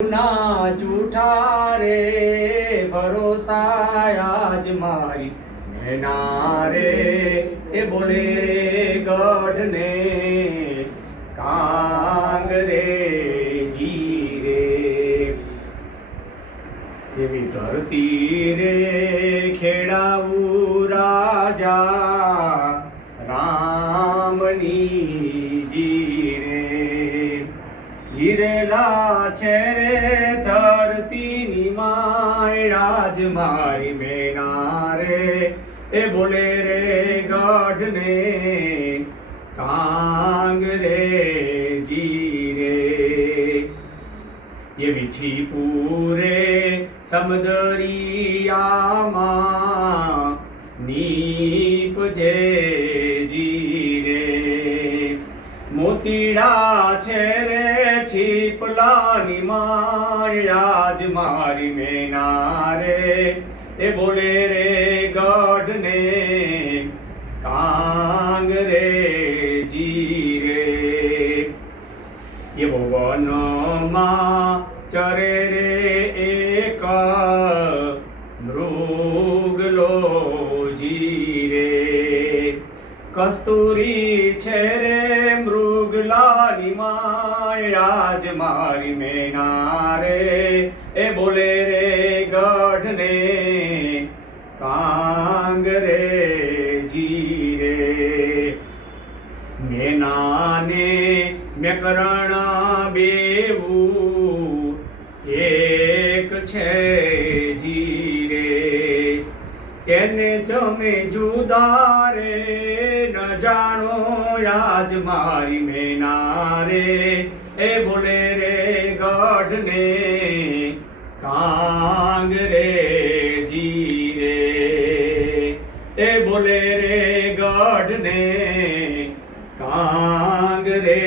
ના જૂઠા રે ભરોસા આજ મારી મેના રે એ બોલે રે ગઢ ને કાંગ રે જી રે એવી ધરતી રે ખેડાવું રાજા રામની જી રે હિરેલા છે રે ધરતીની માય આજ મારી મેના રે એ બોલે રે ગઢ ને કાંગ રે જી રે એવી છીપુરે સમદરિયામાં નીપજે જી રે મોતીડા છે રે છીપલાની માય આજ મારી મેના રે એ બોલે રે ગઢ ને કાંગ રે જી રે એવો વનમાં ચરે રે એક મૃગલો જી રે કસ્તુરી છે રે મૃગલાની માય આજ મારી મેના રે એ બોલે રે ગઢ ને કાંગ રે જી રે મેનાને મેકરણ બેવું એક છે જી રે એને જમે જુદા રે ન જાણો આજ મારી મેના રે એ બોલે રે ગઢ ને કાંગ રે જી રે એ બોલે રે ગઢ ને કાંગ રે